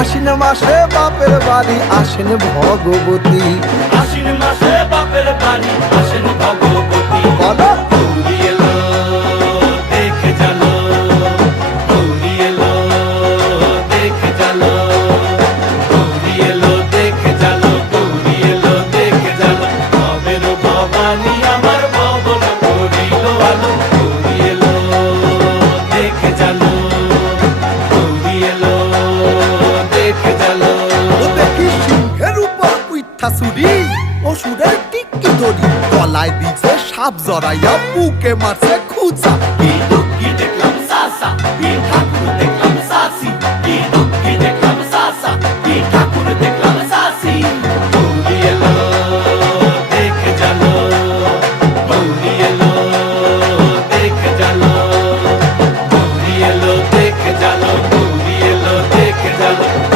আশ্বিন মাসে বাপের বাড়ি আসেন ভগবতী। আশ্বিন মাসে বাপের বাড়ি আসেন ভগবতী। বলো গৌরী এলো দেখে চলো, গৌরী এলো দেখে চলো, গৌরী এলো দেখে চলো, গৌরী এলো দেখে চলো। ভবের ভবানী আমার ভবন করিল আলো। গৌরী এলো দেখে চলো, গৌরী এলো দেখে চলো। ও দেখি সিংহের উপর উইঠা চুরি, অসুরের টিকি ধরি, গলায় দিছে সাপ জড়াইয়া বুকে মারছে খুঁচা। কি দুঃখিতে